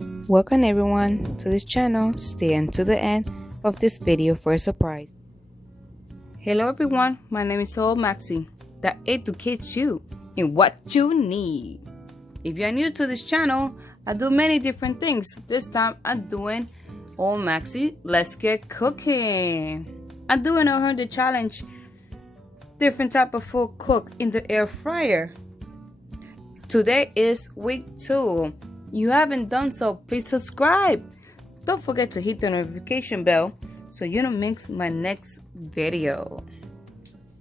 Welcome everyone to this channel. Stay until the end of this video for a surprise. Hello everyone, my name is Maxy that educates you in what you need. If you are new to this channel, I do many different things. This time I'm doing Maxy, let's get cooking. I'm doing a 100 challenge, different type of food cook in the air fryer. Today is week 2. You haven't done so, please subscribe. Don't forget to hit the notification bell so you don't miss my next video.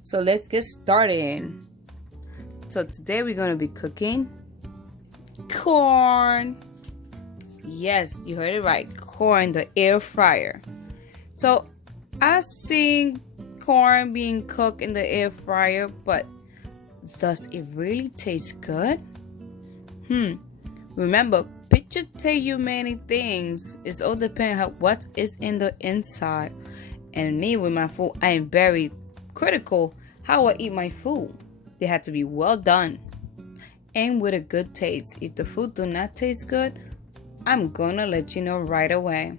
So let's get started. So today we're going to be cooking corn. Yes, you heard it right. Corn in the air fryer. So I've seen corn being cooked in the air fryer, but does it really taste good? Remember, pictures tell you many things. It all depends on what is in the inside. And me with my food, I am very critical how I eat my food. They have to be well done and with a good taste. If the food do not taste good, I'm gonna let you know right away.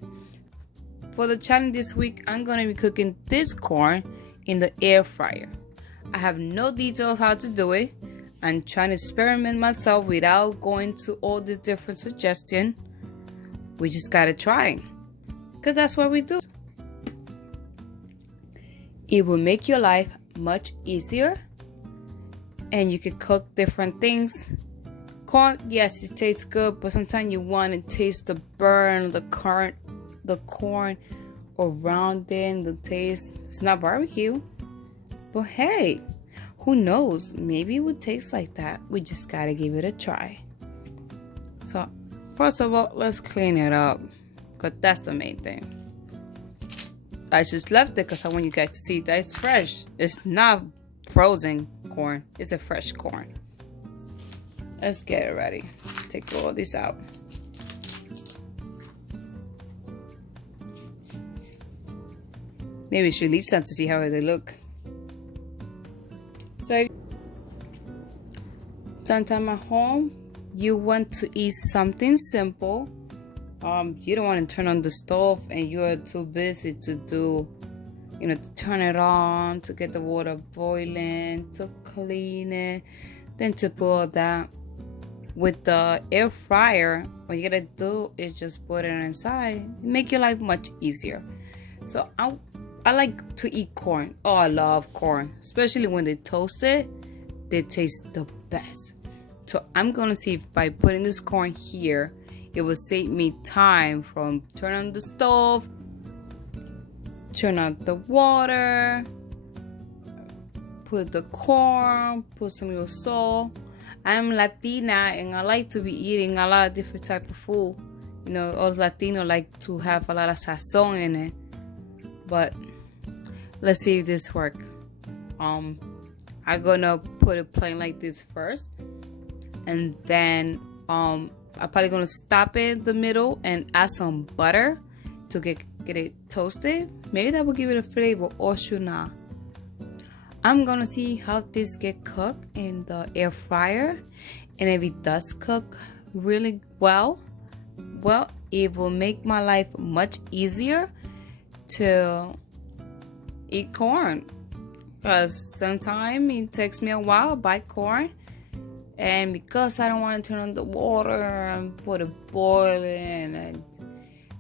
For the challenge this week, I'm gonna be cooking this corn in the air fryer. I have no details how to do it. I'm trying to experiment myself without going to all the different suggestions. We just gotta try, because that's what we do. It will make your life much easier, and you can cook different things. Corn, yes, it tastes good, but sometimes you want to taste the burn, the corn around it, the taste. It's not barbecue, but hey, who knows? Maybe it would taste like that. We just gotta give it a try. So, first of all, let's clean it up, because that's the main thing. I just left it because I want you guys to see that it's fresh. It's not frozen corn. It's a fresh corn. Let's get it ready. Take all this out. Maybe we should leave some to see how they look. So, sometime at home, you want to eat something simple. You don't want to turn on the stove and you're too busy to do, to turn it on, to get the water boiling, to clean it, then to put all that. With the air fryer, what you gotta do is just put it inside. Make your life much easier. So I like to eat corn. Oh, I love corn, especially when they toast it. They taste the best. So I'm gonna see if by putting this corn here, it will save me time from turning on the stove, turn out the water, put the corn, put some little salt. I'm Latina and I like to be eating a lot of different type of food. All Latino like to have a lot of sazon in it. But let's see if this works. I'm gonna put it plain like this first, and then I'm probably gonna stop it in the middle and add some butter to get it toasted. Maybe that will give it a flavor, or should not. I'm gonna see how this get cooked in the air fryer, and if it does cook really well, it will make my life much easier to eat corn, because sometimes it takes me a while to buy corn, and because I don't want to turn on the water and put it boiling and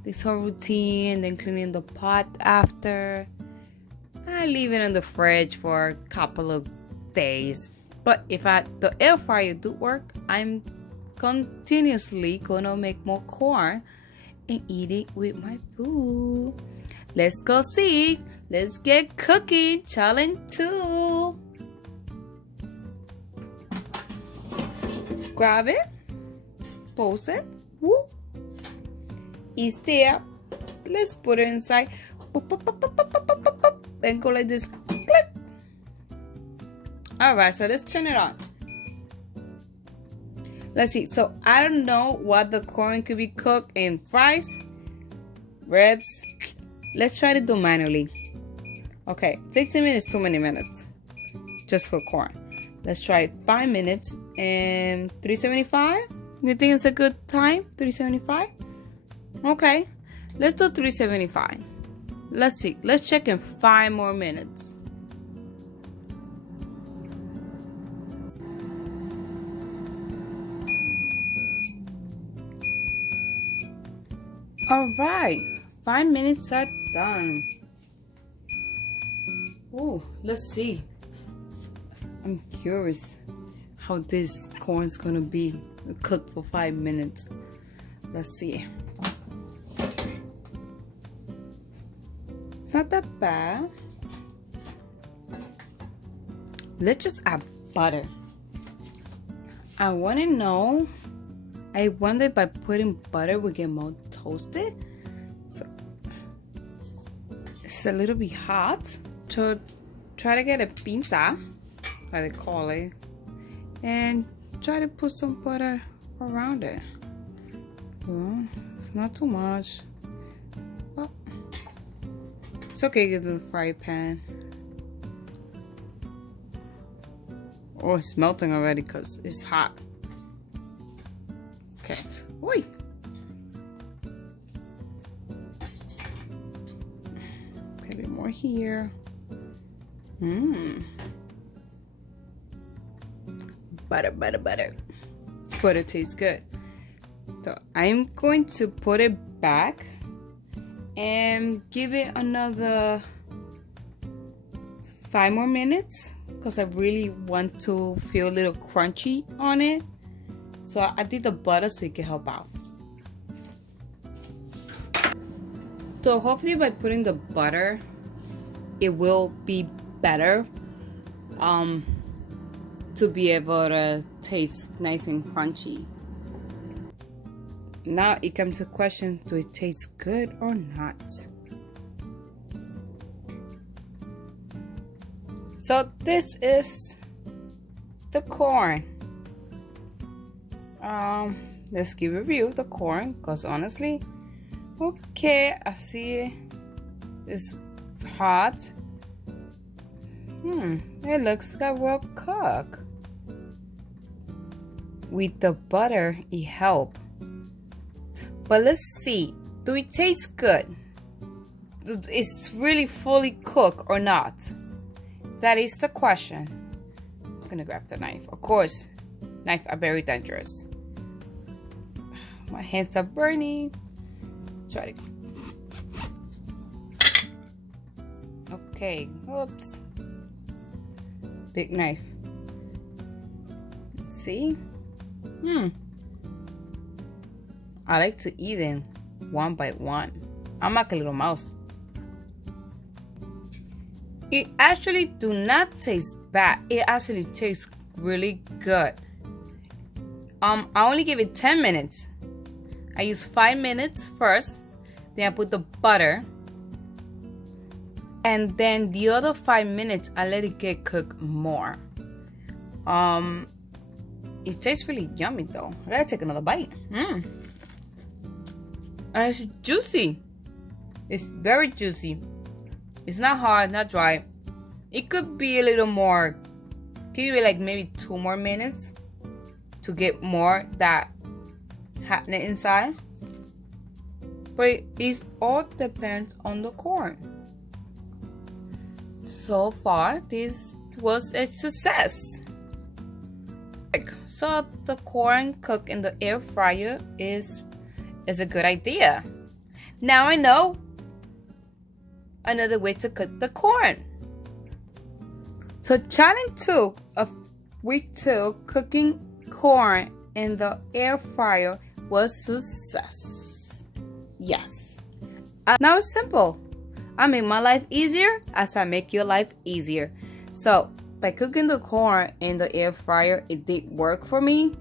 this whole routine, then cleaning the pot after, I leave it in the fridge for a couple of days. But if the air fryer do work, I'm continuously gonna make more corn and eat it with my food. Let's go see. Let's get cooking. Challenge 2. Grab it. Post it. Woo. It's there. Let's put it inside. And go like this. Click. Alright, so let's turn it on. Let's see. So I don't know what the corn could be cooked in. Fries, ribs. Let's try to do manually. Okay, 15 minutes, too many minutes. Just for corn. Let's try 5 minutes and 375. You think it's a good time? 375? Okay, let's do 375. Let's see. Let's check in 5 more minutes. All right, 5 minutes are done. Oh, let's see. I'm curious how this corn's gonna be cooked for 5 minutes. Let's see. It's not that bad. Let's just add butter. I wanna know. I wonder if by putting butter we get more toasted. So it's a little bit hot. So try to get a pinza, how they call it, and try to put some butter around it. Well, it's not too much. Oh, it's okay in the fry pan. Oh, it's melting already because it's hot. Okay. Oi. Okay, a bit more here. Butter, butter, butter. Butter tastes good. So I'm going to put it back and give it another 5 more minutes because I really want to feel a little crunchy on it. So I did the butter so it can help out. So hopefully by putting the butter, it will be better to be able to taste nice and crunchy. Now it comes to the question, do it taste good or not? So this is the corn. Let's give a review of the corn, because honestly, okay, I see it's hot. It looks like well cooked. With the butter, it helped. But let's see, do it taste good? Is it really fully cooked or not? That is the question. I'm gonna grab the knife. Of course, knives are very dangerous. My hands are burning. Try to. Okay, oops. Big knife. See? I like to eat them one by one. I'm like a little mouse. It actually do not taste bad. It actually tastes really good. I only give it 10 minutes. I use 5 minutes first. Then I put the butter. And then the other 5 minutes, I let it get cooked more. It tastes really yummy though. I gotta take another bite. And it's juicy. It's very juicy. It's not hard, not dry. It could be a little more. Give it like maybe 2 more minutes to get more that happening inside. But it all depends on the corn. So far, this was a success. So the corn cooked in the air fryer is a good idea. Now I know another way to cook the corn. So challenge 2 of week 2, cooking corn in the air fryer was success. Yes. Now it's simple. I make my life easier as I make your life easier. So by cooking the corn in the air fryer, it did work for me.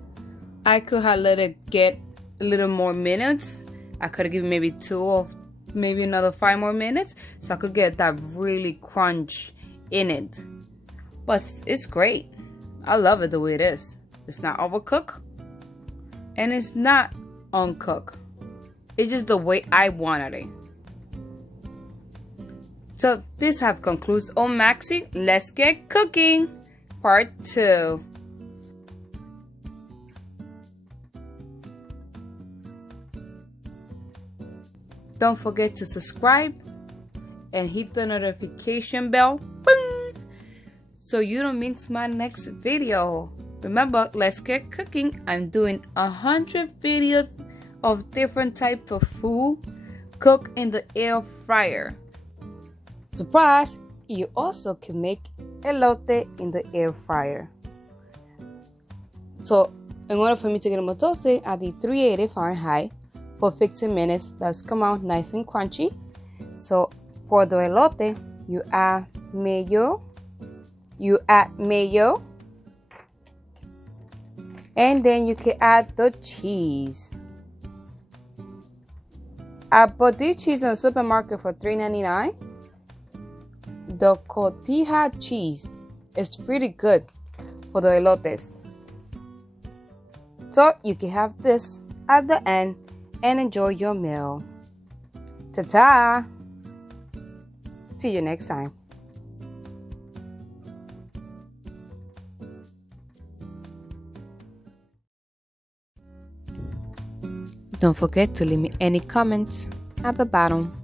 I could have let it get a little more minutes. I could have given maybe 2 or maybe another 5 more minutes so I could get that really crunch in it. But it's great. I love it the way it is. It's not overcooked and it's not uncooked. It's just the way I wanted it. So this have concludes on Maxy. Let's get cooking. Part 2. Don't forget to subscribe and hit the notification bell, boom, so you don't miss my next video. Remember, let's get cooking. I'm doing 100 videos of different types of food cooked in the air fryer. Surprise! You also can make elote in the air fryer. So, in order for me to get them toasted, I did 380 Fahrenheit for 15 minutes. That's come out nice and crunchy. So, for the elote, you add mayo. And then you can add the cheese. I bought this cheese in the supermarket for $3.99. The Cotija cheese is pretty good for the elotes. So you can have this at the end and enjoy your meal. Ta-ta! See you next time. Don't forget to leave me any comments at the bottom.